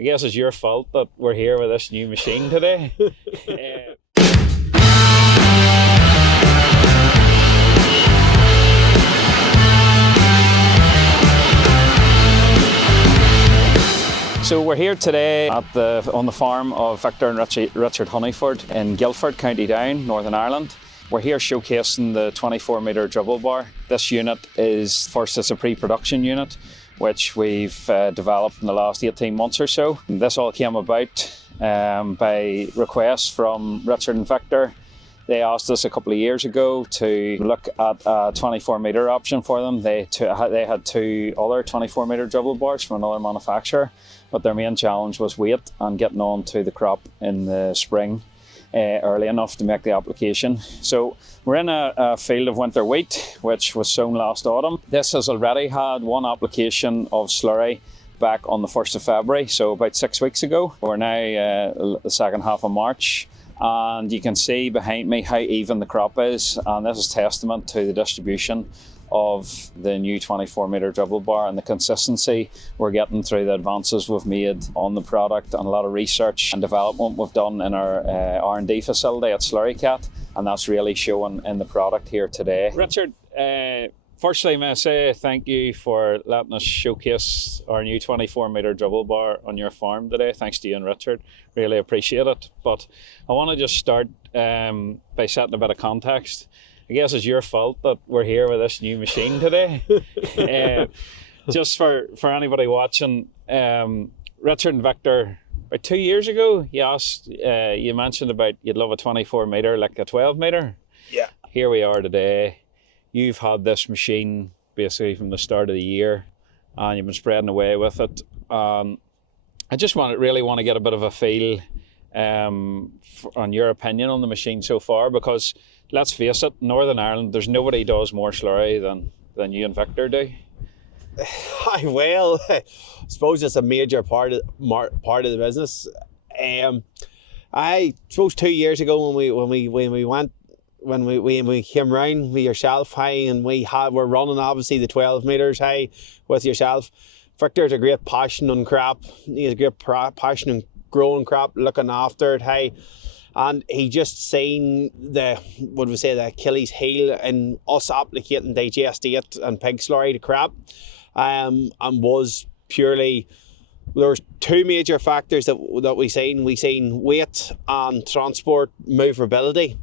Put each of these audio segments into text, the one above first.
I guess it's your fault that we're here with this new machine today. So we're here today on the farm of Victor and Richard Hunniford in Guildford, County Down, Northern Ireland. We're here showcasing the 24m Dribble bar. This unit is a pre-production unit, which we've developed in the last 18 months or so. And this all came about by request from Richard and Victor. They asked us a couple of years ago to look at a 24m option for them. They had two other 24m dribble bars from another manufacturer, but their main challenge was weight and getting on to the crop in the spring early enough to make the application. So we're in a field of winter wheat, which was sown last autumn. This has already had one application of slurry back on the 1st of February, so about 6 weeks ago. We're now the second half of March. And you can see behind me how even the crop is, and this is testament to the distribution of the new 24m dribble bar and the consistency we're getting through the advances we've made on the product and a lot of research and development we've done in our R&D facility at SlurryKat, and that's really showing in the product here today. Richard, firstly, may I say thank you for letting us showcase our new 24m dribble bar on your farm today. Thanks to you and Richard, really appreciate it. But I want to just start by setting a bit of context. I guess it's your fault that we're here with this new machine today. Just for anybody watching, Richard and Victor, about 2 years ago, you mentioned about you'd love a 24m like a 12m. Yeah. Here we are today. You've had this machine basically from the start of the year, and you've been spreading away with it. I just really want to get a bit of a feel on your opinion on the machine so far, because let's face it, Northern Ireland, there's nobody does more slurry than you and Victor do. Well, I suppose it's a major part of the business. I suppose 2 years ago when we came round with yourself, and we're running obviously the 12m with yourself. Victor's a great passion on crop. He has a great passion on growing crop, looking after it, and he just seen the Achilles heel in us applicating Digest 8 and pig slurry to crop, and was purely, there was two major factors that we seen. We seen weight and transport movability.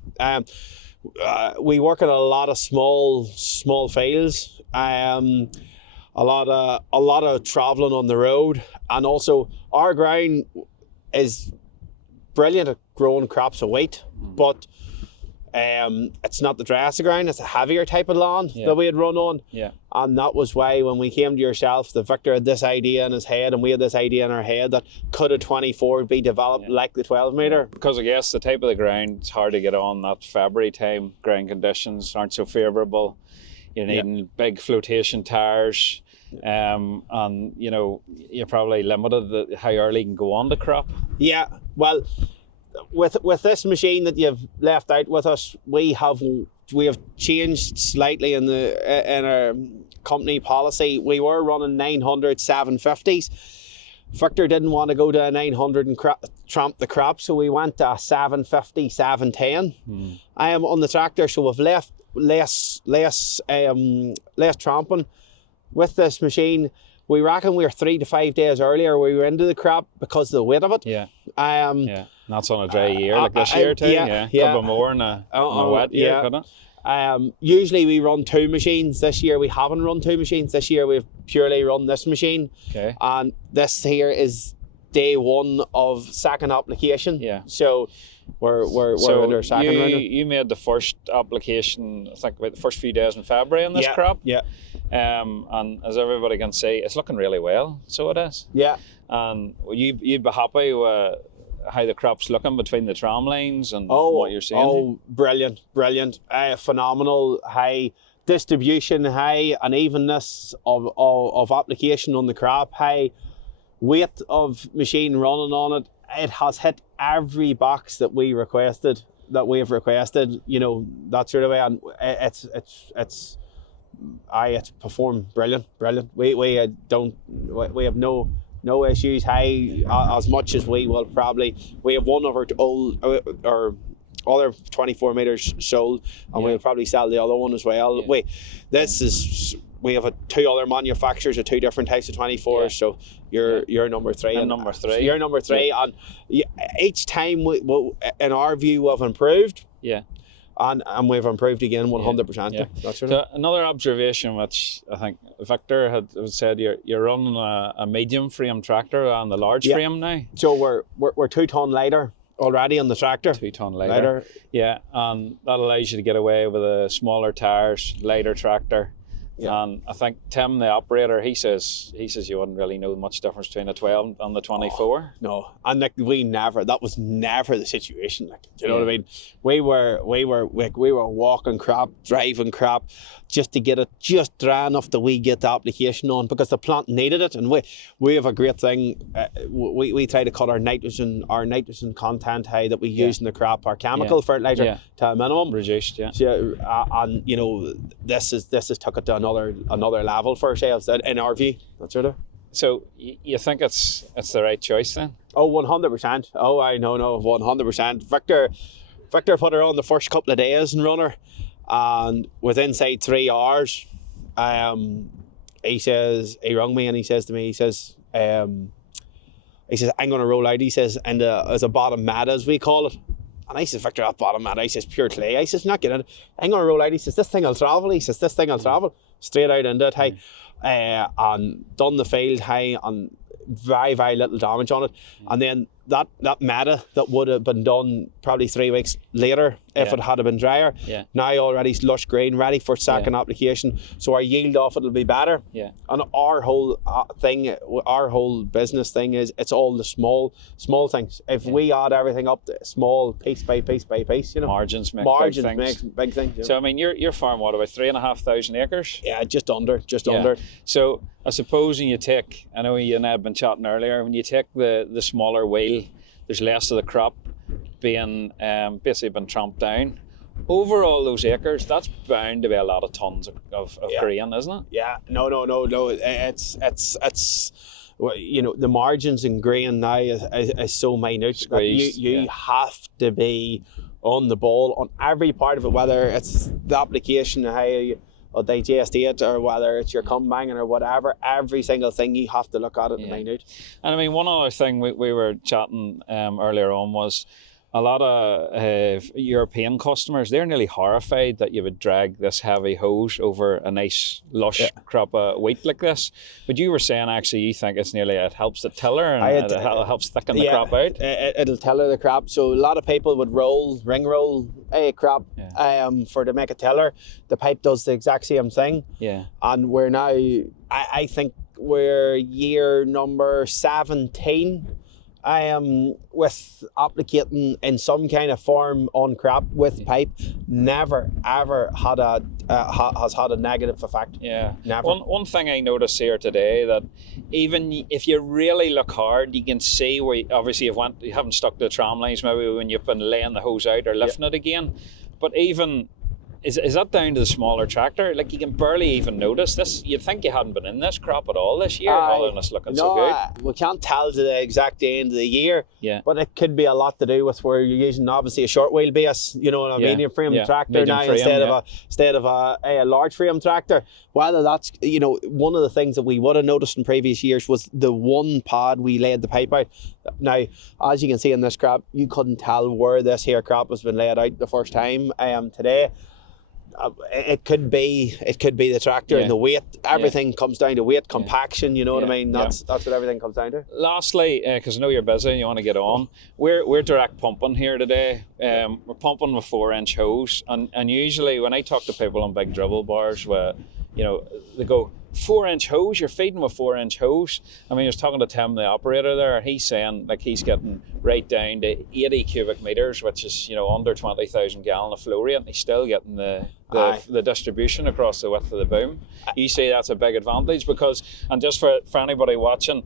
We work in a lot of small fields, a lot of travelling on the road, and also our ground is brilliant at growing crops of wheat, but it's not the driest of ground, it's a heavier type of land that we had run on. Yeah. And that was why when we came to yourself, the Victor had this idea in his head and we had this idea in our head that could a 24 be developed like the 12m. Because I guess the type of the ground, it's hard to get on that February time. Ground conditions aren't so favourable. You're needing big flotation tyres. And you know, you're probably limited how early you can go on the crop. Yeah, well, with this machine that you've left out with us, we have changed slightly in our company policy. We were running 900 750s. Victor didn't want to go to a 900 and tramp the crop, so we went to a 750 710. I am on the tractor, so we've left less tramping. With this machine, we reckon we're 3 to 5 days earlier we were into the crop because of the weight of it. Yeah. And that's on a dry year like this year too. Yeah. Couple more in a wet year, couldn't it? Usually we run two machines. This year we haven't run two machines. This year we've purely run this machine. Okay. And this here is day one of second application. Yeah. So we're in our second round. You made the first application, I think, about the first few days in February on this crop. Yeah. And as everybody can see, it's looking really well. So it is. Yeah. And you'd be happy with how the crop's looking between the tram lines and what you're seeing? Oh, brilliant. Phenomenal. High distribution, high unevenness of application on the crop, high weight of machine running on it. It has hit every box that we have requested, you know, that sort of way, and it's performed brilliant. We have no no issues. Hey, as much as we will probably, we have one of our old or other 24 meters sold, and we'll probably sell the other one as well. We have two other manufacturers of two different types of 24s. So you're number three. I'm number three. You're number three, and each time we in our view, we've improved. Yeah. And we've improved again 100%. Yeah. That's right. So another observation, which I think Victor had said, you're running a medium frame tractor on the large frame now. So we're 2 ton lighter already on the tractor. 2 ton lighter. Yeah, and that allows you to get away with the smaller tyres, lighter tractor. Yeah. And I think Tim, the operator, he says you wouldn't really know much difference between the 12 and the 24. No, and like that was never the situation. Like, you know what I mean? We were walking crap, driving crap, just to get it just dry enough that we get the application on, because the plant needed it. And we have a great thing. We try to cut our nitrogen content that we use in the crop, our chemical fertilizer to a minimum, reduced. So, and you know, this has took it to another level for ourselves in our view. That's sort of. So you think it's the right choice then? Oh, 100%. Oh, I know, 100%. Victor put her on the first couple of days and run her, and within say 3 hours, he rung me and he says to me, I'm going to roll out. He says, and as a bottom mat, as we call it. And I says, Victor, that bottom mat. I says, pure clay. I says, not getting it. I'm going to roll out. He says, this thing will travel. Straight out into it, and done the field, and very, very little damage on it. And then that meta that would have been done probably 3 weeks later if it had been drier, now already lush green, ready for second application. So our yield off it will be better. Yeah. And our whole our whole business thing is it's all the small things. If we add everything up to small piece by piece by piece, you know, margins make big things. You know? So I mean, your farm, what, about 3,500 acres? Yeah, just under. So I suppose when you take, I know you and I have been chatting earlier, when you take the smaller wheel, there's less of the crop being basically been tramped down. Over all those acres, that's bound to be a lot of tons of grain, isn't it? Yeah, no. It's you know, the margins in grain now is so minute that you have to be on the ball on every part of it, whether it's the application, how you digest it, or whether it's your combine or whatever. Every single thing you have to look at it in minute. And I mean, one other thing we were chatting earlier on was a lot of European customers, they're nearly horrified that you would drag this heavy hose over a nice lush crop of wheat like this. But you were saying actually you think it helps the tiller and it helps thicken the crop out. It'll tiller the crop. So a lot of people would ring roll a crop to make a tiller. The pipe does the exact same thing. Yeah. And we're now, I think we're year number 17. I am with applicating in some kind of form on crop with pipe. Never ever has had a negative effect. Yeah, never. One thing I noticed here today, that even if you really look hard, you can see where obviously you haven't stuck to the tram lines maybe when you've been laying the hose out or lifting it again. But even is that down to the smaller tractor? Like, you can barely even notice this. You'd think you hadn't been in this crop at all this year, other than it's looking so good. We can't tell to the exact end of the year, but it could be a lot to do with where you're using obviously a short wheelbase, you know, a medium frame tractor now instead of a large frame tractor. Whether that's, you know, one of the things that we would have noticed in previous years was the one pad we laid the pipe out. Now, as you can see in this crop, you couldn't tell where this here crop has been laid out the first time. Today, it could be the tractor and the weight. Everything comes down to weight, compaction. You know what I mean? That's what everything comes down to. Lastly, because I know you're busy and you want to get on, we're direct pumping here today. We're pumping with 4-inch hose, and usually when I talk to people on big dribble bars, where they go, 4-inch hose, you're feeding with 4-inch hose. I mean, I was talking to Tim, the operator there, he's saying like he's getting right down to 80 cubic meters, which is, under 20,000 gallon of flow rate, and he's still getting the distribution across the width of the boom. You say that's a big advantage because, and just for anybody watching,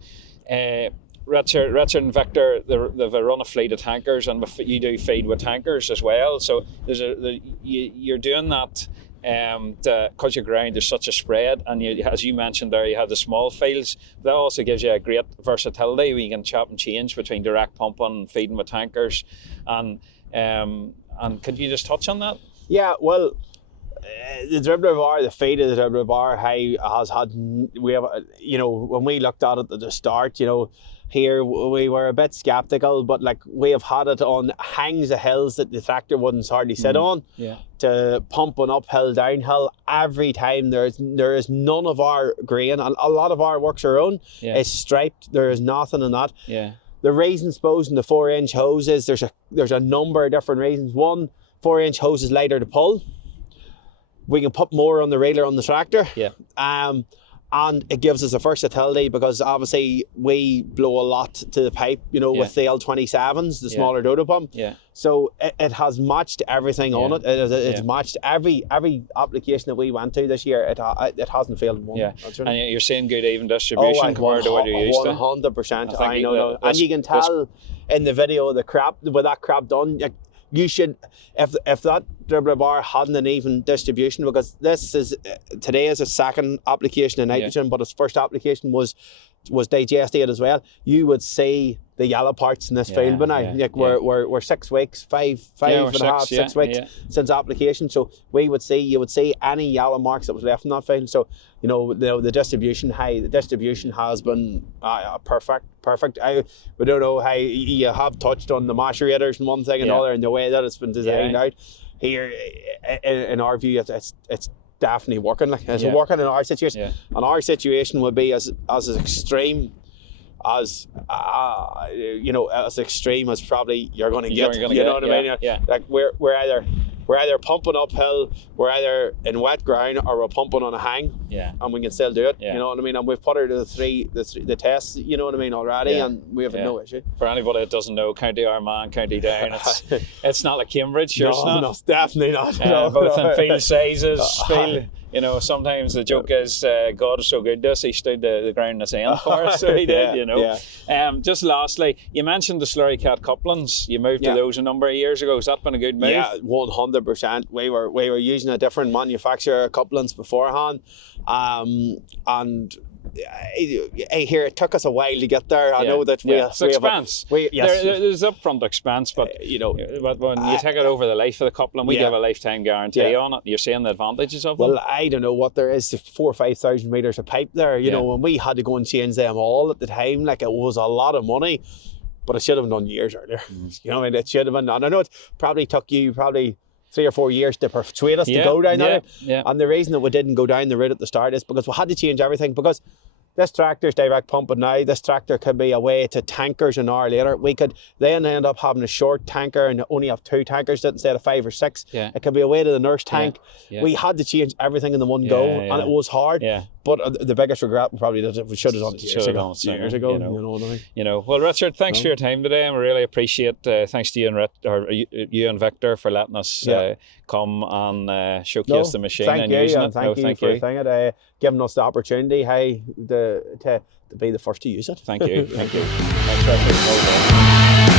Richard and Victor, they've run a fleet of tankers, and you do feed with tankers as well. So you're doing that because your ground is such a spread, and you, as you mentioned there, you have the small fields. That also gives you a great versatility where you can chop and change between direct pumping and feeding with tankers. And could you just touch on that? Yeah, well, the dribbler bar, the feed of the dribbler bar, has had, we have, you know, when we looked at it at the start, you know, here we were a bit skeptical, but like we have had it on hangs of hills that the tractor wouldn't hardly sit on, to pumping uphill, downhill. Every time there is none of our grain, and a lot of our work's our own, is striped. There is nothing in that. The reason, suppose, in the 4-inch hoses, there's a number of different reasons. One, 4-inch hose is lighter to pull. We can put more on the railer on the tractor. And it gives us a versatility, because obviously we blow a lot to the pipe, you know, with the L27s, the smaller dodo pump. So it has matched everything on it. It's matched every application that we went to this year. It hasn't failed one. Right. And you're seeing good even distribution compared to what you're used to. 100%. I know. And you can tell in the video the crap, with that crap done, like, you should, if that dribbler bar hadn't an even distribution, because this is, today is a second application of nitrogen, but its first application was digestate as well, you would see the yellow parts in this field by now. Like we're 6 weeks, five and a half, 6 weeks since application. So you would see any yellow marks that was left in that field. So, you know, the distribution has been perfect. We don't know how you have touched on the macerators and one thing and another, and the way that it's been designed out. Here, in our view, it's definitely working. Like it's working in our situation, and our situation would be as extreme as you know, as extreme as probably you're going to get. You know what I mean? Like we're either pumping uphill, we're either in wet ground, or we're pumping on a hang, and we can still do it. You know what I mean? And we've put her to the tests, you know what I mean, already, and we have no issue. For anybody that doesn't know, County Armagh, County Down, it's not like Cambridge. No, it's definitely not. Both in field sizes, you know, sometimes the joke is God is so good to us, he stood the ground that's end for us, so he did, you know. Just lastly, you mentioned the SlurryKat couplings. You moved to those a number of years ago. Has that been a good move? Yeah, 100%. We were using a different manufacturer couplings beforehand, and here it took us a while to get there. I know that it's expense. There's upfront expense, but you know, but when you take it over the life of the coupling, we give a lifetime guarantee on it. You're seeing the advantages of them. Well, I don't know what there is, 4,000 or 5,000 meters of pipe there. You know, when we had to go and change them all at the time, like it was a lot of money, but it should have been done years earlier. You know, I mean, it should have been done. I know it probably took you 3 or 4 years to persuade us to go down that route. And the reason that we didn't go down the route at the start is because we had to change everything, because this tractor's direct pumping now. This tractor could be away to tankers an hour later. We could then end up having a short tanker and only have 2 tankers instead of 5 or 6. It could be away to the nurse tank. We had to change everything in the one go, and it was hard. But the biggest regret probably that we should have done it years ago. You know what I mean? You know. Well, Richard, thanks for your time today, and we really appreciate. Thanks to you and Victor for letting us come and showcase the machine and using it. Thank you for giving us the opportunity, to be the first to use it. Thank you. Thank you. Thanks, Richard. Well done.